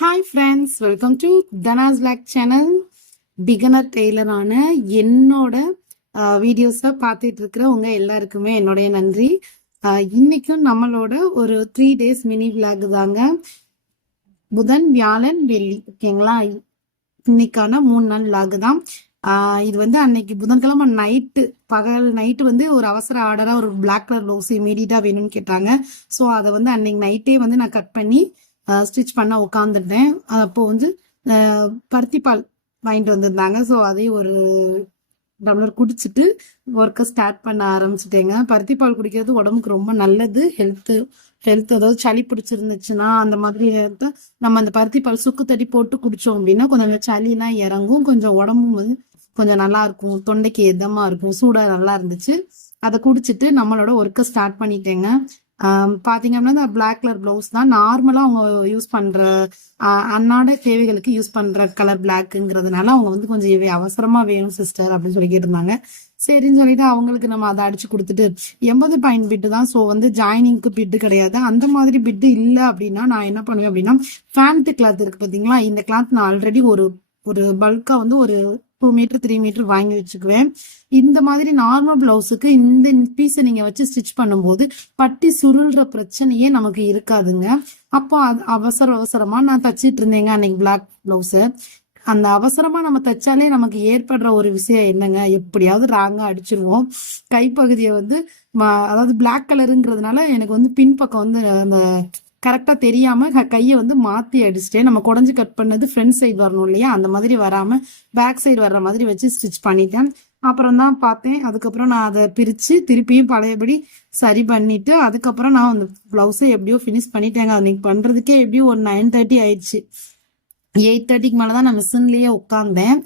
Hi friends, welcome to தனாஸ் blog channel. Beginner டெய்லரான என்னோட வீடியோஸை பார்த்துட்டு இருக்கிற உங்க எல்லாருக்குமே என்னுடைய நன்றி. இன்னைக்கும் நம்மளோட ஒரு 3 days மினி விளாக் தாங்க. புதன், வியாழன், வெள்ளி, ஓகேங்களா? இன்னைக்கான 3 நாள் விளாக் தான். இது வந்து அன்னைக்கு புதன்கிழமை பகல் நைட்டு வந்து ஒரு அவசர ஆர்டரா ஒரு பிளாக் கலர் ப்ளவுஸ் இமீடியட்டா வேணும்னு கேட்டாங்க. ஸோ அதை வந்து அன்னைக்கு நைட்டே வந்து நான் கட் பண்ணி ஸ்டிச் பண்ண உட்காந்துருந்தேன். அப்போ வந்து பருத்திப்பால் வாங்கிட்டு வந்திருந்தாங்க. ஸோ அதையும் ஒரு டம்ளர் குடிச்சிட்டு ஒர்க்கை ஸ்டார்ட் பண்ண ஆரம்பிச்சிட்டேங்க. பருத்திப்பால் குடிக்கிறது உடம்புக்கு ரொம்ப நல்லது. ஹெல்த் அதாவது சளி பிடிச்சிருந்துச்சுன்னா அந்த மாதிரி நம்ம அந்த பருத்திப்பால் சுக்கு தட்டி போட்டு குடிச்சோம் அப்படின்னா கொஞ்சம் சளிலாம் இறங்கும், கொஞ்சம் உடம்பும் வந்து கொஞ்சம் நல்லா இருக்கும், தொண்டைக்கு எதமா இருக்கும், சூடா நல்லா இருந்துச்சு. அதை குடிச்சிட்டு நம்மளோட ஒர்க்கை ஸ்டார்ட் பண்ணிட்டேங்க. பாத்தீங்க அப்படின்னா பிளாக் கலர் பிளவுஸ் தான் நார்மலா அவங்க யூஸ் பண்ற அன்னாட தேவைகளுக்கு யூஸ் பண்ற கலர் பிளாக்குங்கிறதுனால அவங்க வந்து கொஞ்சம் அவசரமா வேணும் சிஸ்டர் அப்படின்னு சொல்லி கேட்டிருந்தாங்க. சரின்னு சொல்லிட்டு அவங்களுக்கு நம்ம அதை அடிச்சு கொடுத்துட்டு 80 பாயிண்ட் பிட்டு தான். ஸோ வந்து ஜாயினிங்க்கு பிட்டு கிடையாது. அந்த மாதிரி பிட்டு இல்லை அப்படின்னா நான் என்ன பண்ணுவேன் அப்படின்னா ஃபேண்ட் கிளாத் இருக்கு பாத்தீங்களா, இந்த கிளாத் நான் ஆல்ரெடி ஒரு பல்கா வந்து ஒரு 2 மீட்டர் 3 மீட்டர் வாங்கி வச்சுக்குவேன். இந்த மாதிரி நார்மல் பிளவுஸுக்கு இந்த பீஸை நீங்க வச்சு ஸ்டிச் பண்ணும்போது பட்டி சுருள்ற பிரச்சனையே நமக்கு இருக்காதுங்க. அப்போ அவசரமா நான் தச்சிட்டு இருந்தேங்க அன்னைக்கு பிளாக் பிளவுஸை. அந்த அவசரமா நம்ம தைச்சாலே நமக்கு ஏற்படுற ஒரு விஷயம் என்னங்க, எப்படியாவது ராங்கா அடிச்சிருவோம். கைப்பகுதியை வந்து அதாவது பிளாக் கலருங்கிறதுனால எனக்கு வந்து பின்பக்கம் வந்து அந்த கரெக்டா தெரியாம கையை வந்து மாத்தி அடிச்சுட்டேன். நம்ம குடஞ்சு கட் பண்ணது ஃப்ரண்ட் சைடு வரணும் இல்லையா, அந்த மாதிரி வராம பேக் சைடு வர்ற மாதிரி வச்சு ஸ்டிச் பண்ணிட்டேன். அப்புறம் தான் பார்த்தேன். அதுக்கப்புறம் நான் அதை பிரிச்சு திருப்பியும் பழையபடி சரி பண்ணிட்டு அதுக்கப்புறம் நான் அந்த பிளவுஸை எப்படியோ ஃபினிஷ் பண்ணிட்டேங்க. அன்னைக்கு பண்றதுக்கே எப்படியும் ஒரு 9:30 ஆயிடுச்சு. 8:30க்கு மேலதான் நான் மிஷின்லயே உட்காந்தேன்.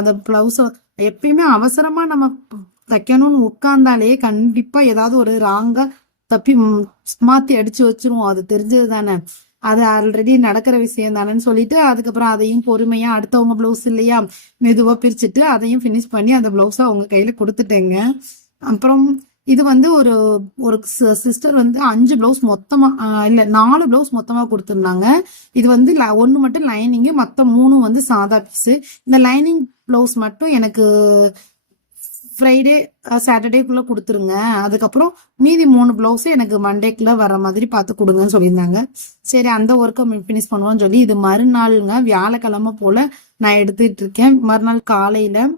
அந்த பிளவுஸ் எப்பயுமே அவசரமா நம்ம தைக்கணும்னு உட்கார்ந்தாலே கண்டிப்பா ஏதாவது ஒரு ராங்கா தப்பி மாத்தி அடிச்சு வச்சிருவோம். அது தெரிஞ்சது தானே, அது ஆல்ரெடி நடக்கிற விஷயம் தானேன்னு சொல்லிட்டு அதுக்கப்புறம் அதையும் பொறுமையா அடுத்தவங்க பிளவுஸ் இல்லையா மெதுவா பிரிச்சுட்டு அதையும் ஃபினிஷ் பண்ணி அந்த பிளவுஸை அவங்க கையில கொடுத்துட்டேங்க. அப்புறம் இது வந்து ஒரு சிஸ்டர் வந்து 5 பிளவுஸ் மொத்தமா இல்ல 4 பிளவுஸ் மொத்தமா கொடுத்துருந்தாங்க. இது வந்து 1 மட்டும் லைனிங்கு, மொத்த 3 வந்து சாதா பீஸு. இந்த லைனிங் பிளவுஸ் மட்டும் எனக்கு ஃப்ரைடே சாட்டர்டேக்குள்ள கொடுத்துருங்க, அதுக்கப்புறம் மீதி 3 பிளவுஸே எனக்கு மண்டேக்குள்ள வர மாதிரி பார்த்து கொடுங்கன்னு சொல்லியிருந்தாங்க. சரி, அந்த ஒர்க்கை ஃபினிஷ் பண்ணுவோம்னு சொல்லி இது மறுநாளுங்க வியாழக்கிழமை போல நான் எடுத்துட்டு இருக்கேன். மறுநாள் காலையில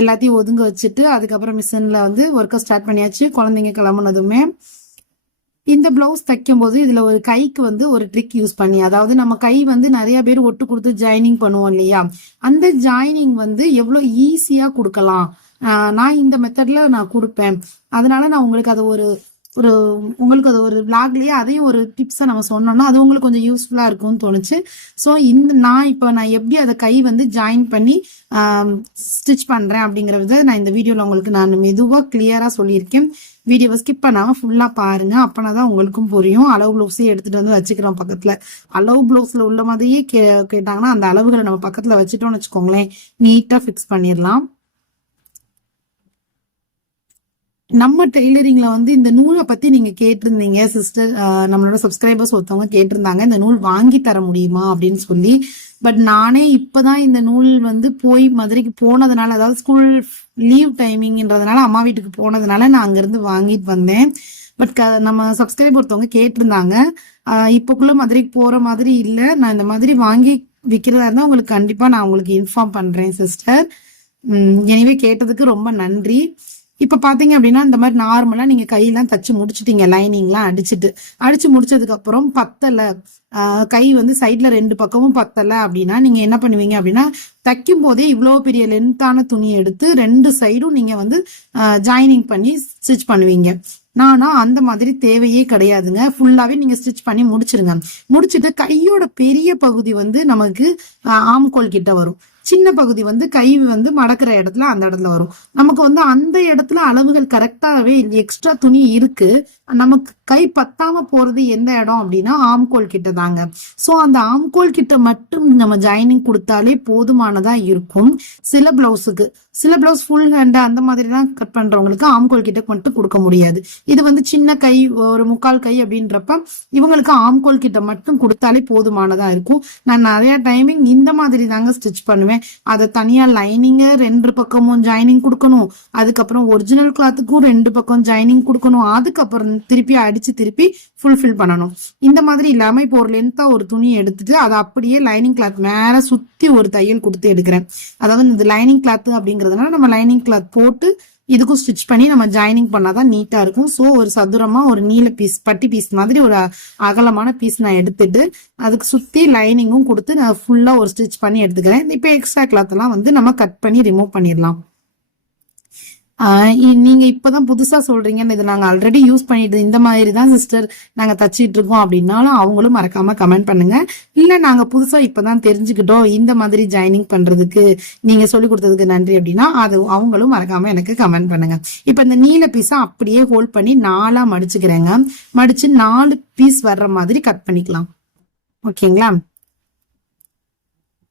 எல்லாத்தையும் ஒதுங்க வச்சுட்டு அதுக்கப்புறம் மிஷின்ல வந்து ஒர்க்கை ஸ்டார்ட் பண்ணியாச்சு. குழந்தைங்க கிளம்புனதுமே இந்த பிளவுஸ் தைக்கும் போது இதுல ஒரு கைக்கு வந்து ஒரு ட்ரிக் யூஸ் பண்ணி, அதாவது நம்ம கை வந்து நிறைய பேர் ஒட்டு கொடுத்து ஜாயினிங் பண்ணுவோம் இல்லையா, அந்த ஜாயினிங் வந்து எவ்வளவு ஈஸியா கொடுக்கலாம் நான் இந்த மெத்தட்ல நான் கொடுப்பேன். அதனால நான் உங்களுக்கு அதை உங்களுக்கு அது ஒரு விளாக்லயே அதையும் ஒரு டிப்ஸை நம்ம சொன்னோம்னா அது உங்களுக்கு கொஞ்சம் யூஸ்ஃபுல்லா இருக்கும்னு தோணுச்சு. ஸோ நான் எப்படி அதை கை வந்து ஜாயின் பண்ணி ஸ்டிச் பண்றேன் அப்படிங்கறத நான் இந்த வீடியோல உங்களுக்கு நான் மெதுவா கிளியரா சொல்லியிருக்கேன். வீடியோவை ஸ்கிப் பண்ணாம ஃபுல்லா பாருங்க, அப்பனாதான் உங்களுக்கும் புரியும். அளவு பிளவுஸே எடுத்துட்டு வந்து வச்சுக்கிறோம் பக்கத்துல. அளவு பிளவுஸ்ல உள்ள மாதிரியே கேட்டாங்கன்னா அந்த அளவுகளை நம்ம பக்கத்துல வச்சுட்டோம்னு வச்சுக்கோங்களேன், நீட்டா ஃபிக்ஸ் பண்ணிடலாம். நம்ம டெய்லரிங்ல வந்து இந்த நூலை பத்தி நீங்க கேட்டிருந்தீங்க சிஸ்டர், நம்மளோட சப்ஸ்கிரைபர்ஸ் ஒருத்தவங்க கேட்டிருந்தாங்க இந்த நூல் வாங்கி தர முடியுமா அப்படின்னு சொல்லி. பட் நானே இப்பதான் இந்த நூல் வந்து போய் மதுரைக்கு போனதுனால, அதாவது ஸ்கூல் லீவ் டைமிங்ன்றதுனால அம்மா வீட்டுக்கு போனதுனால நான் அங்கிருந்து வாங்கிட்டு வந்தேன். பட் நம்ம சப்ஸ்கிரைபர் ஒருத்தவங்க கேட்டிருந்தாங்க, இப்பக்குள்ள மதுரைக்கு போற மாதிரி இல்ல, நான் இந்த மாதிரி வாங்கி விற்கிறதா இருந்தா உங்களுக்கு கண்டிப்பா நான் உங்களுக்கு இன்ஃபார்ம் பண்றேன் சிஸ்டர். எனவே கேட்டதுக்கு ரொம்ப நன்றி. இப்ப பாத்தீங்க அப்படின்னா இந்த மாதிரி நார்மலா நீங்க கையெல்லாம் தச்சு முடிச்சுட்டீங்க, லைனிங்லாம் அடிச்சு முடிச்சதுக்கு அப்புறம் பத்தல, கை வந்து சைட்ல 2 பக்கமும் பத்தல அப்படின்னா நீங்க என்ன பண்ணுவீங்க அப்படின்னா தைக்கும் போதே இவ்வளவு பெரிய லென்த்தான துணி எடுத்து 2 சைடும் நீங்க வந்து ஜாயினிங் பண்ணி ஸ்டிச் பண்ணுவீங்க. நானா அந்த மாதிரி தேவையே கிடையாதுங்க. ஃபுல்லாவே நீங்க ஸ்டிச் பண்ணி முடிச்சிட்டு கையோட பெரிய பகுதி வந்து நமக்கு ஆம்கோல் கிட்ட வரும், சின்ன பகுதி வந்து கை வந்து மடக்கிற இடத்துல அந்த இடத்துல வரும். நமக்கு வந்து அந்த இடத்துல அளவுகள் கரெக்டாவே எக்ஸ்ட்ரா துணி இருக்கு, நமக்கு கை பத்தாம போறது எந்த இடம் அப்படின்னா ஆம்கோல் கிட்ட தாங்க. சோ அந்த ஆம்கோல் கிட்ட மட்டும் நம்ம ஜாயினிங் கொடுத்தாலே போதுமானதா இருக்கும். சில பிளவுஸ் ஃபுல் ஹேண்ட் அந்த மாதிரி தான் கட் பண்றவங்களுக்கு ஆம்கோல் கிட்ட மட்டும் கொடுக்க முடியாது. இது வந்து சின்ன கை, ஒரு முக்கால் கை அப்படின்றப்ப இவங்களுக்கு ஆம்கோல் கிட்ட மட்டும் கொடுத்தாலே போதுமானதா இருக்கும். நான் நிறைய டைமிங் இந்த மாதிரி தாங்க ஸ்டிச் பண்ணுவேன். அதை தனியா லைனிங்க 2 பக்கமும் ஜாயினிங் கொடுக்கணும், அதுக்கப்புறம் ஒரிஜினல் கிளாத்துக்கும் 2 பக்கம் ஜாயினிங் கொடுக்கணும், அதுக்கப்புறம் திருப்பி அடிச்சு திருப்பி ஃபுல்ஃபில் பண்ணணும். இந்த மாதிரி இல்லாம இப்போ ஒரு லென்த்தா ஒரு துணி எடுத்துட்டு அதை அப்படியே லைனிங் கிளாத் மேல சுத்தி ஒரு தையல் கொடுத்து எடுக்கிறேன். அதாவது இது லைனிங் கிளாத் அப்படிங்கிறதுனால நம்ம லைனிங் கிளாத் போட்டு இதுக்கும் ஸ்டிச் பண்ணி நம்ம ஜாயினிங் பண்ணாதான் நீட்டா இருக்கும். ஸோ ஒரு சதுரமா ஒரு நீல பீஸ், பட்டி பீஸ் மாதிரி ஒரு அகலமான பீஸ் நான் எடுத்துட்டு அதுக்கு சுத்தி லைனிங்கும் கொடுத்து நான் ஃபுல்லா ஒரு ஸ்டிச் பண்ணி எடுத்துக்கிறேன். இப்போ எக்ஸ்ட்ரா கிளாத் எல்லாம் வந்து நம்ம கட் பண்ணி ரிமூவ் பண்ணிடலாம். நீங்க இப்பதான் புதுசா சொல்றீங்கன்னு, இது நாங்க ஆல்ரெடி யூஸ் பண்ணிட்டு இந்த மாதிரி தான் சிஸ்டர் நாங்க தச்சிட்டு இருக்கோம் அப்படின்னாலும் அவங்களும் மறக்காம கமெண்ட் பண்ணுங்க. இல்ல நாங்க புதுசா இப்பதான் தெரிஞ்சுக்கிட்டோம் இந்த மாதிரி ஜாயினிங் பண்றதுக்கு நீங்க சொல்லி கொடுத்ததுக்கு நன்றி அப்படின்னா அது அவங்களும் மறக்காம எனக்கு கமெண்ட் பண்ணுங்க. இப்ப இந்த நீல பீஸை அப்படியே ஹோல்ட் பண்ணி 4ஆ மடிச்சுக்கிறேங்க. மடிச்சு 4 பீஸ் வர்ற மாதிரி கட் பண்ணிக்கலாம். ஓகேங்களா?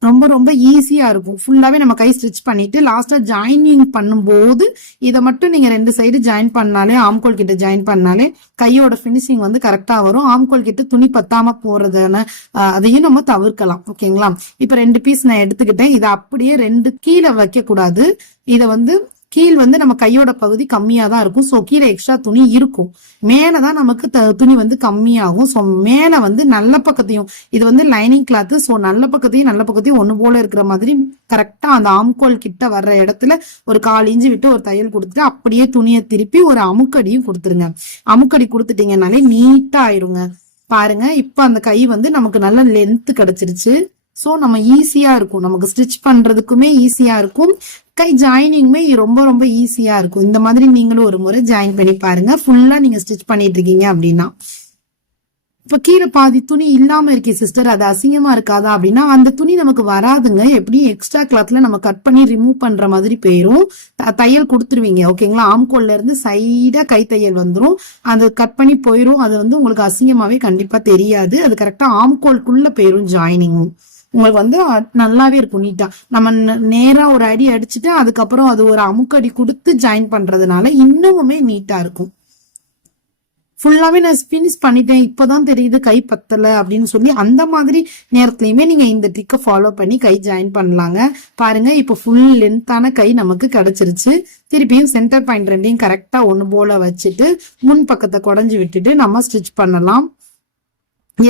ரொம்ப ரொம்ப ஈஸியா இருக்கும். ஃபுல்லாவே நம்ம கை ஸ்டிச் பண்ணிட்டு லாஸ்டா ஜாயினிங் பண்ணும்போது இதை மட்டும் நீங்க 2 சைடு ஜாயின் பண்ணாலே, ஆம்கோல் கிட்ட ஜாயின் பண்ணாலே கையோட பினிஷிங் வந்து கரெக்டா வரும். ஆம்கோல் கிட்ட துணி பத்தாம போறதுன்னு அதையும் நம்ம தவிர்க்கலாம். ஓகேங்களா? இப்ப 2 பீஸ் நான் எடுத்துக்கிட்டேன். இதை அப்படியே 2 கீழே வைக்க கூடாது. இதை வந்து கீழ் வந்து நம்ம கையோட பகுதி கம்மியா தான் இருக்கும். ஸோ கீழே எக்ஸ்ட்ரா துணி இருக்கும், மேலதான் நமக்கு துணி வந்து கம்மியாகும். ஸோ மேல வந்து நல்ல பக்கத்தையும், இது வந்து லைனிங் கிளாத், ஸோ நல்ல பக்கத்தையும் ஒண்ணு போல இருக்கிற மாதிரி கரெக்டா அந்த ஆம்கோல் கிட்ட வர்ற இடத்துல ஒரு 1/4 இன்ச்சு விட்டு ஒரு தையல் கொடுத்துட்டு அப்படியே துணியை திருப்பி ஒரு அமுக்கடியும் கொடுத்துருங்க. அமுக்கடி கொடுத்துட்டீங்கன்னாலே நீட்டா ஆயிருங்க. பாருங்க, இப்ப அந்த கை வந்து நமக்கு நல்ல லென்த் கிடைச்சிருச்சு. சோ நம்ம ஈஸியா இருக்கும், நமக்கு ஸ்டிச் பண்றதுக்குமே ஈஸியா இருக்கும், கை ஜாயினிங்குமே ரொம்ப ரொம்ப ஈஸியா இருக்கும். இந்த மாதிரி நீங்களும் ஒரு முறை ஜாயின் பண்ணி பாருங்க. ஃபுல்லா நீங்க ஸ்டிச் பண்ணிட்டு இருக்கீங்க அப்படின்னா. இப்ப கீழே பாதி துணி இல்லாம இருக்கே சிஸ்டர், அது அசிங்கமா இருக்காதா அப்படின்னா அந்த துணி நமக்கு வராதுங்க. எப்படியும் எக்ஸ்ட்ரா கிளாத்ல நம்ம கட் பண்ணி ரிமூவ் பண்ற மாதிரி போயிரும். தையல் கொடுத்துருவீங்க. ஓகேங்களா? ஆம்கோல்ல இருந்து சைடா கை தையல் வந்துரும், அது கட் பண்ணி போயிரும். அது வந்து உங்களுக்கு அசிங்கமாவே கண்டிப்பா தெரியாது. அது கரெக்டா ஆம்கோல்குள்ள போயிரும் ஜாயினிங்கும். உங்களுக்கு வந்து நல்லாவே இருக்கும், நீட்டா. நம்ம நேரா ஒரு அடி அடிச்சுட்டு அதுக்கப்புறம் அது ஒரு அமுக்கடி கொடுத்து ஜாயின் பண்றதுனால இன்னுமே நீட்டா இருக்கும். ஃபுல்லாவே நான் ஃபினிஷ் பண்ணிட்டேன், இப்பதான் தெரியுது கை பத்தல அப்படின்னு சொல்லி அந்த மாதிரி நேரத்துலயுமே நீங்க இந்த ட்ரிக்கை ஃபாலோ பண்ணி கை ஜாயின் பண்ணலாங்க. பாருங்க, இப்போ ஃபுல் லென்த்தான கை நமக்கு கிடைச்சிருச்சு. திருப்பியும் சென்டர் பாயிண்ட் 2யும் கரெக்டா ஒண்ணு போல வச்சுட்டு முன் பக்கத்தை குடஞ்சி விட்டுட்டு நம்ம ஸ்டிச் பண்ணலாம்.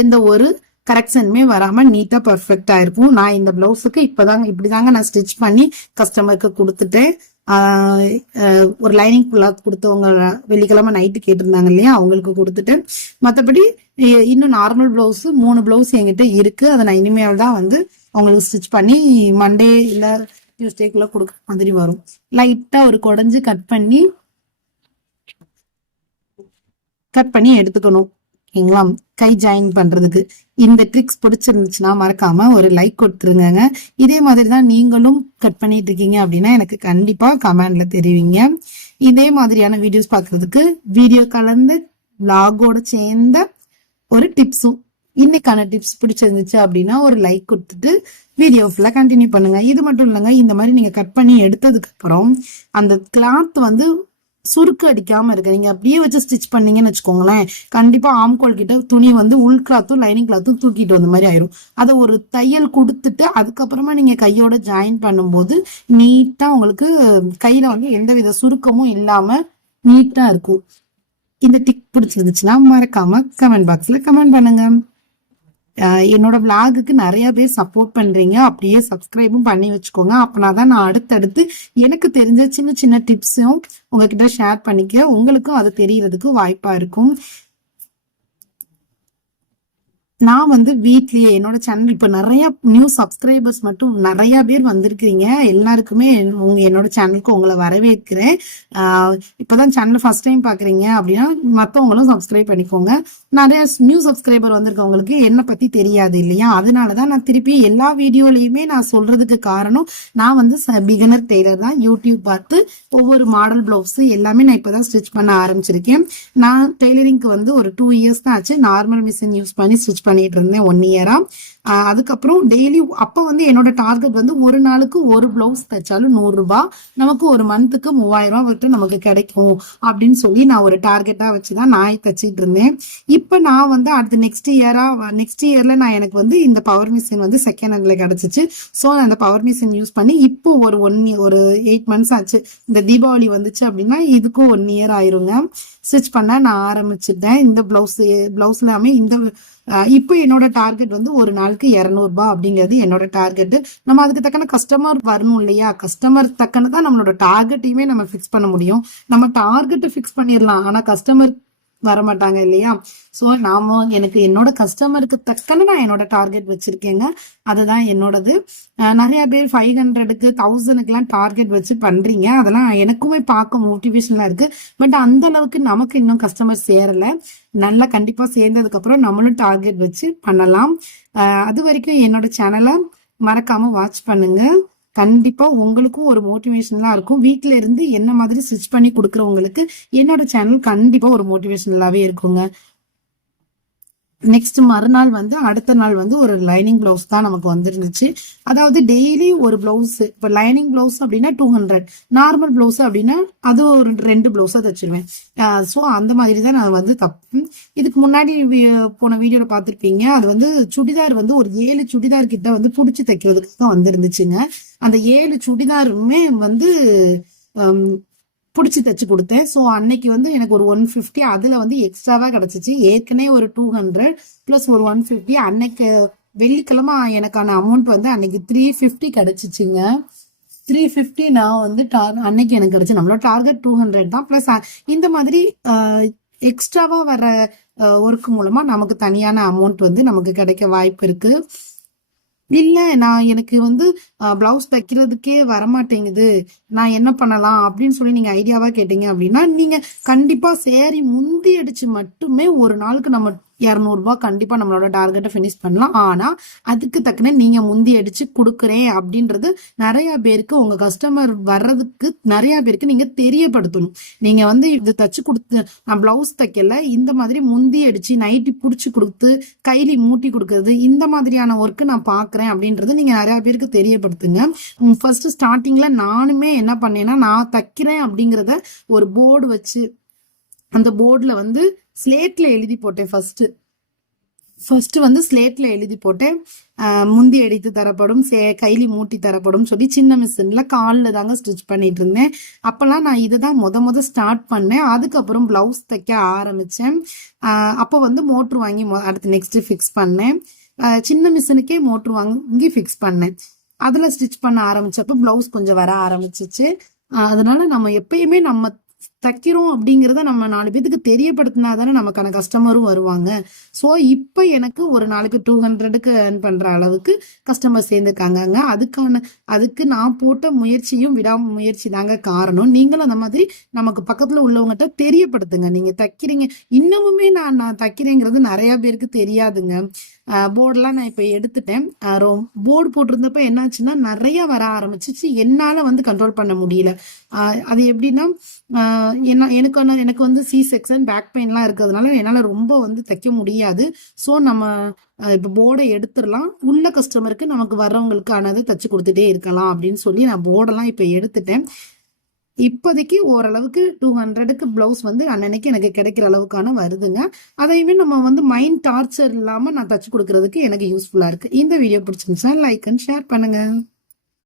எந்த ஒரு கரெக்ஷனுமே வராம நீட்டா பர்ஃபெக்டா இருக்கும். நான் இந்த பிளவுஸுக்கு இப்படிதாங்க நான் ஸ்டிச் பண்ணி கஸ்டமருக்கு கொடுத்துட்டேன். ஒரு லைனிங் கிளாத் கொடுத்தவங்க வெள்ளிக்கிழமை நைட்டு கேட்டிருந்தாங்க இல்லையா, அவங்களுக்கு கொடுத்துட்டு, மற்றபடி இன்னும் நார்மல் பிளவுஸ் 3 பிளவுஸ் என்கிட்ட இருக்கு. அதை நான் இனிமேல் தான் வந்து அவங்களுக்கு ஸ்டிச் பண்ணி மண்டே இல்ல டியூஸ்டேக்குள்ள கொடுக்குற மாதிரி வரும். லைட்டா ஒரு குடஞ்சு கட் பண்ணி எடுத்துக்கணும். ஓகேங்களா? கை ஜாயின் பண்றதுக்கு இந்த ட்ரிக்ஸ் பிடிச்சிருந்துச்சுன்னா மறக்காம ஒரு லைக் கொடுத்துருங்க. இதே மாதிரி தான் நீங்களும் கட் பண்ணிட்டு இருக்கீங்க அப்படின்னா எனக்கு கண்டிப்பா கமெண்ட்ல தெரிவிங்க. இதே மாதிரியான வீடியோஸ் பாக்குறதுக்கு வீடியோ கலந்து vlog-ஓட சேர்ந்த ஒரு டிப்ஸும், இன்னைக்கான டிப்ஸ் பிடிச்சிருந்துச்சு அப்படின்னா ஒரு லைக் கொடுத்துட்டு வீடியோ ஃபுல்லா கண்டினியூ பண்ணுங்க. இது மட்டும் இல்லைங்க, இந்த மாதிரி நீங்க கட் பண்ணி எடுத்ததுக்கு அப்புறம் அந்த கிளாத் வந்து சுருக்கு அடிக்காம இருக்கு. நீங்க அப்படியே வச்சு ஸ்டிச் பண்ணீங்கன்னு வச்சுக்கோங்களேன், கண்டிப்பா ஆம்கோல் கிட்ட துணி வந்து உள் கிளாத்தும் லைனிங் கிளாத்தும் தூக்கிட்டு வந்த மாதிரி ஆயிரும். அதை ஒரு தையல் கொடுத்துட்டு அதுக்கப்புறமா நீங்க கையோட ஜாயின் பண்ணும்போது நீட்டா உங்களுக்கு கையில வந்து எந்தவித சுருக்கமும் இல்லாம நீட்டா இருக்கும். இந்த டிக் பிடிச்சிருந்துச்சுன்னா மறக்காம கமெண்ட் பாக்ஸ்ல கமெண்ட் பண்ணுங்க. என்னோட விளாகுக்கு நிறைய பேர் சப்போர்ட் பண்றீங்க, அப்படியே சப்ஸ்கிரைபும் பண்ணி வச்சுக்கோங்க. அப்பனாதான் நான் அடுத்தடுத்து எனக்கு தெரிஞ்ச சின்ன சின்ன டிப்ஸும் உங்ககிட்ட ஷேர் பண்ணிக்க உங்களுக்கும் அது தெரியறதுக்கு வாய்ப்பா இருக்கும். நான் வந்து வீட்லயே என்னோட சேனல் இப்ப நிறைய நியூ சப்ஸ்கிரைபர்ஸ் மட்டும் நிறைய பேர் வந்திருக்கீங்க. எல்லாருக்குமே என்னோட சேனலுக்கு உங்களை வரவேற்கிறேன். இப்பதான் சேனல் ஃபர்ஸ்ட் டைம் பாக்குறீங்க அப்படின்னா மத்தவங்களும் சப்ஸ்கிரைப் பண்ணிக்கோங்க. நிறைய நியூ சப்ஸ்கிரைபர் வந்திருக்கவங்களுக்கு என்ன பத்தி தெரியாது இல்லையா, அதனாலதான் நான் திருப்பி எல்லா வீடியோலயுமே நான் சொல்றதுக்கு காரணம், நான் வந்து பிகினர் டெய்லர் தான். யூடியூப் பார்த்து ஒவ்வொரு மாடல் பிளவுஸ் எல்லாமே நான் இப்பதான் ஸ்டிச் பண்ண ஆரம்பிச்சிருக்கேன். நான் டெய்லரிங்க்கு வந்து ஒரு 2 இயர்ஸ் தான் ஆச்சு. நார்மல் மிஷின் யூஸ் பண்ணி ஸ்டிச் பண்ணிட்டு இருந்தேன் 1 இயரா. அதுக்கப்புறம் டெய்லி அப்ப வந்து என்னோட டார்கெட் வந்து ஒரு நாளுக்கு ஒரு பிளவுஸ் தைச்சாலும் 100 ரூபாய், நமக்கு ஒரு மந்த்துக்கு 3000 ரூபாய் விட்டு நமக்கு கிடைக்கும் அப்படின்னு சொல்லி நான் ஒரு டார்கெட்டா வச்சுதான் நான் தச்சிட்டு இருந்தேன். இப்ப நான் வந்து அடுத்த நெக்ஸ்ட் இயர்ல நான் எனக்கு வந்து இந்த பவர் மிஷின் வந்து செகண்ட் ஹேண்ட்ல கிடைச்சிச்சு. ஸோ அந்த பவர் மிஷின் யூஸ் பண்ணி இப்போ ஒரு 8 மந்த்ஸ் ஆச்சு. இந்த தீபாவளி வந்துச்சு அப்படின்னா இதுக்கும் 1 இயர் ஆயிருங்க. ஸ்டிச் பண்ண நான் ஆரம்பிச்சுட்டேன். இந்த பிளவுஸ் எல்லாமே இந்த இப்போ என்னோட டார்கெட் வந்து ஒரு நாளுக்கு 200 ரூபாய் அப்படிங்கிறது என்னோட டார்கெட். நம்ம அதுக்கு தக்கன கஸ்டமர் வரணும் இல்லையா, கஸ்டமர் தக்கன தான் நம்மளோட டார்கெட்டையுமே நம்ம ஃபிக்ஸ் பண்ண முடியும். நம்ம டார்கெட்டை ஃபிக்ஸ் பண்ணிடலாம், ஆனா கஸ்டமர் வரமாட்டாங்க இல்லையா. சோ எனக்கு என்னோட கஸ்டமருக்கு தக்கன நான் என்னோட டார்கெட் வச்சிருக்கேங்க. அதுதான் என்னோடது. நிறைய பேர் 500க்கு 1000க்குலாம் டார்கெட் வச்சு பண்றீங்க. அதெல்லாம் எனக்குமே பார்க்க மோட்டிவேஷனா இருக்கு. பட் அந்த அளவுக்கு நமக்கு இன்னும் கஸ்டமர் சேரல. நல்லா கண்டிப்பா சேர்ந்ததுக்கு அப்புறம் நம்மளும் டார்கெட் வச்சு பண்ணலாம். அது வரைக்கும் என்னோட சேனலை மறக்காம வாட்ச் பண்ணுங்க. கண்டிப்பா உங்களுக்கும் ஒரு மோட்டிவேஷனலா இருக்கும். வீட்ல இருந்து என்ன மாதிரி ஸ்டிச் பண்ணி கொடுக்கறவங்களுக்கு என்னோட சேனல் கண்டிப்பா ஒரு மோட்டிவேஷனலாவே இருக்குங்க. நெக்ஸ்ட் மறுநாள் வந்து அடுத்த நாள் வந்து ஒரு லைனிங் பிளவுஸ் தான் நமக்கு வந்துருந்துச்சு. அதாவது டெய்லி ஒரு பிளவுஸ், இப்ப லைனிங் பிளவுஸ் அப்படின்னா 200, நார்மல் பிளவுஸ் அப்படின்னா அது ஒரு 2 பிளவுஸா தச்சிருவேன். ஸோ அந்த மாதிரி தான் நான் வந்து தப்பு. இதுக்கு முன்னாடி போன வீடியோல பார்த்துருப்பீங்க. அது வந்து சுடிதார் வந்து ஒரு 7 சுடிதார் கிட்ட வந்து புடிச்சு தைக்கிறதுக்கு தான் வந்துருந்துச்சுங்க. அந்த 7 சுடிதாருமே வந்து புடிச்சு தச்சு கொடுத்தேன். ஸோ அன்னைக்கு வந்து எனக்கு ஒரு 150 அதுல வந்து எக்ஸ்ட்ராவா கிடைச்சிச்சு. ஏற்கனவே ஒரு 200 பிளஸ் ஒரு 150. அன்னைக்கு வெள்ளிக்கிழமை எனக்கான அமௌண்ட் வந்து அன்னைக்கு 350 கிடைச்சிச்சுங்க. 350 நான் வந்து அன்னைக்கு எனக்கு கிடைச்சு. நம்மளோட டார்கெட் 200 தான். பிளஸ் இந்த மாதிரி எக்ஸ்ட்ராவா வர ஒர்க் மூலமா நமக்கு தனியான அமௌண்ட் வந்து நமக்கு கிடைக்க வாய்ப்பு இருக்கு. இல்ல நான் எனக்கு வந்து பிளவுஸ் தைக்கிறதுக்கே வரமாட்டேங்குது, நான் என்ன பண்ணலாம் அப்படின்னு சொல்லி நீங்க ஐடியாவா கேட்டீங்க அப்படின்னா, நீங்க கண்டிப்பா சேரி முந்தி அடிச்சு மட்டுமே ஒரு நாளுக்கு நம்ம 200 ரூபாய் கண்டிப்பா நம்மளோட டார்கெட்டை ஃபினிஷ் பண்ணலாம். ஆனா அதுக்கு தக்கன நீங்க முந்தி அடிச்சு கொடுக்குறேன் அப்படின்றது நிறைய பேருக்கு, உங்க கஸ்டமர் வர்றதுக்கு நிறைய பேருக்கு நீங்க தெரியப்படுத்தணும். நீங்க வந்து இது தச்சு கொடுத்து நான் பிளவுஸ் தைக்கல, இந்த மாதிரி முந்தி அடிச்சு நைட்டி புடிச்சு கொடுத்து கைலி மூட்டி கொடுக்கறது, இந்த மாதிரியான ஒர்க்கு நான் பாக்குறேன் அப்படின்றது நீங்க நிறைய பேருக்கு தெரியப்படுத்துங்க. ஃபர்ஸ்ட் ஸ்டார்டிங்ல நானுமே என்ன பண்ணேன்னா, நான் தைக்கிறேன் அப்படிங்கிறத ஒரு போர்டு வச்சு அந்த போர்டுல வந்து ஸ்லேட்ல எழுதி போட்டேன். ஃபர்ஸ்ட் வந்து ஸ்லேட்ல எழுதி போட்டேன். முந்தி அடித்து தரப்படும், கைலி மூட்டி தரப்படும் சொல்லி சின்ன மிஷின்ல காலில் தாங்க ஸ்டிச் பண்ணிட்டு இருந்தேன். அப்பெல்லாம் நான் இதை தான் முத ஸ்டார்ட் பண்ணேன். அதுக்கப்புறம் பிளவுஸ் தைக்க ஆரம்பிச்சேன். அப்போ வந்து மோட்ரு வாங்கி அடுத்து நெக்ஸ்ட் ஃபிக்ஸ் பண்ணேன். சின்ன மிஷினுக்கே மோட்ரு வாங்கி ஃபிக்ஸ் பண்ணேன். அதுல ஸ்டிச் பண்ண ஆரம்பிச்சப்ப பிளவுஸ் கொஞ்சம் வர ஆரம்பிச்சிச்சு. அதனால நம்ம எப்பயுமே நம்ம தைக்கிறோம் அப்படிங்கிறத நம்ம 4 பேத்துக்கு தெரியப்படுத்தினா தானே நமக்கான கஸ்டமரும் வருவாங்க. ஸோ இப்போ எனக்கு ஒரு நாளைக்கு 200க்கு ஏர்ன் பண்ற அளவுக்கு கஸ்டமர் சேர்ந்துருக்காங்க. அதுக்கு நான் போட்ட முயற்சியும் விடாமுயற்சி தாங்க காரணம். நீங்களும் அந்த மாதிரி நமக்கு பக்கத்துல உள்ளவங்ககிட்ட தெரியப்படுத்துங்க. நீங்க தைக்கிறீங்க, இன்னமுமே நான் தைக்கிறேங்கிறது நிறைய பேருக்கு தெரியாதுங்க. போர்டெல்லாம் நான் இப்ப எடுத்துட்டேன். போர்டு போட்டிருந்தப்ப என்னாச்சுன்னா நிறைய வர ஆரம்பிச்சிச்சு. என்னால வந்து கண்ட்ரோல் பண்ண முடியல. அது எப்படின்னா, எனக்கு வந்து சி செக்ஷன் பேக் பெயின்லாம் இருக்கிறதுனால என்னால ரொம்ப வந்து தைக்க முடியாது. ஸோ நம்ம இப்போ போர்டை எடுத்துடலாம், உள்ள கஸ்டமருக்கு நமக்கு வர்றவங்களுக்கு ஆனது தச்சு கொடுத்துட்டே இருக்கலாம் அப்படின்னு சொல்லி நான் போர்டெல்லாம் இப்போ எடுத்துட்டேன். இப்போதைக்கு ஓரளவுக்கு 200க்கு பிளவுஸ் வந்து அன்னன்னைக்கு எனக்கு கிடைக்கிற அளவுக்கான வருதுங்க. அதையுமே நம்ம வந்து மைண்ட் டார்ச்சர் இல்லாம நான் தச்சு கொடுக்கறதுக்கு எனக்கு யூஸ்ஃபுல்லா இருக்கு. இந்த வீடியோ பிடிச்சிருந்துச்சுன்னா லைக் அண்ட் ஷேர் பண்ணுங்க.